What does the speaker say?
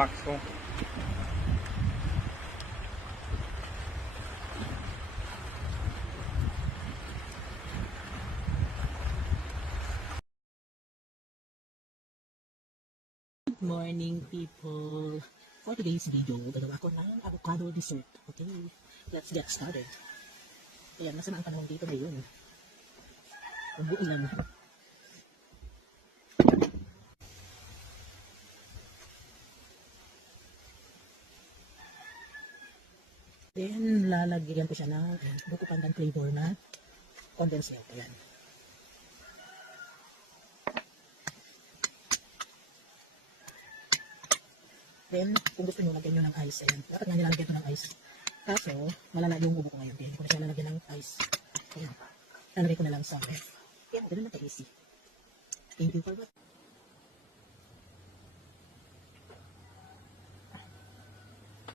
Pakso. Good morning, people. For today's video, gagawa ko ng avocado dessert. Okay, let's get started. Ayan, masama ang panahon dito ngayon. Umuulan. Then, lalagyan ko siya ng buko pandan flavor na condensed milk. Ayan. Then, kung gusto nyo, lagyan nyo ng ice. Ayan. Dapat nga nilalagyan ko ng ice. Kaso, malala yung ubo ko ngayon. Kaya hindi ko na siya lalagyan ng ice. Ayan. Lalagay ko na lang sa ref. Ayan, ganun lang ka-easy. Thank you for watching.